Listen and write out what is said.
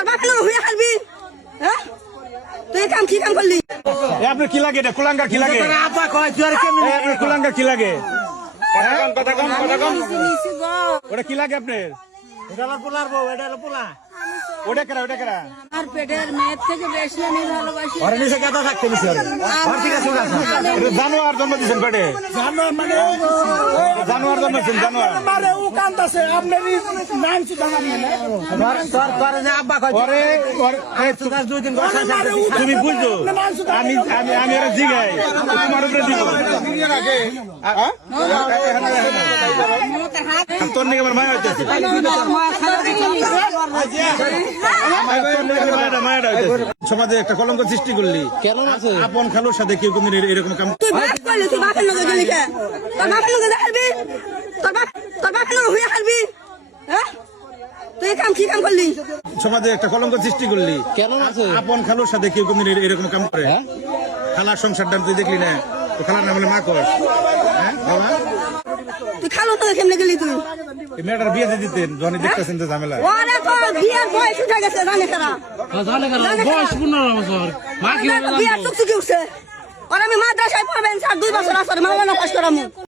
তোর বাপ হইয়া খালবি হ্যাঁ তুই কাম কি কাম করলি আপনার কি লাগে এটা কুলাঙ্গা কি লাগে আপা কয় তুই আর কেমন আপনার কুলাঙ্গা কি লাগে কথা কম ওটা কি লাগে আপনার এটা হলো পোলার বউ এটা হলো পোলা ওটা কেরা আর পেটের মেয়ের থেকে বেশি আমি ভালোবাসি ওর নিচে কেদা থাকতে নিছে আর ঠিক আছে এটা জানোয়ার জন্ম দিয়েছেন পেটে জানোয়ার মানে জানোয়ার জন্ম দিয়েছেন জানোয়ার মারে ও কান্দাছে আপনারই নাম সুদা তোর যে আব্বা কয় পরে তোর দুই দিন বসে আছে তুমি বুঝছো আমি আমি আমি এর জিগাই তোমার উপরে দিব তোর নাকি আমার মায়া হইতেছে সমাজে একটা কলঙ্ক সৃষ্টি করলি কেন আছে আপন খালুর সাথে কেউ কোনদিন এরকম কাম তুই বাপ করলি তুই বাপের লগে গেলি কে তোর বাপের লগে খালবি তোর বাপের লগে হইয়া খালবি হ্যাঁ তুই কাম কি কাম করলি সমাজে একটা কলঙ্ক সৃষ্টি করলি কেন আছে আপন খালুর সাথে কেউ কোনদিন এরকম কাম করে খালার সংসারটা তুই দেখলি না তো খালার নাম হলে মা কর হ্যাঁ বাবা তুই খালো তো কেমনে গেলি তুই এই মেয়েটার বিয়ে দিয়ে দিতেন যখন দেখতেছেন তো ঝামেলা ওরে তো বিয়ের বয়স উঠে গেছে জানে কারা বয়স 15 বছর মা কি বিয়ের চুক্তি উঠছে আর আমি মাদ্রাসায় পড়বেন 2 বছর আসলে মাওলানা পাস করামু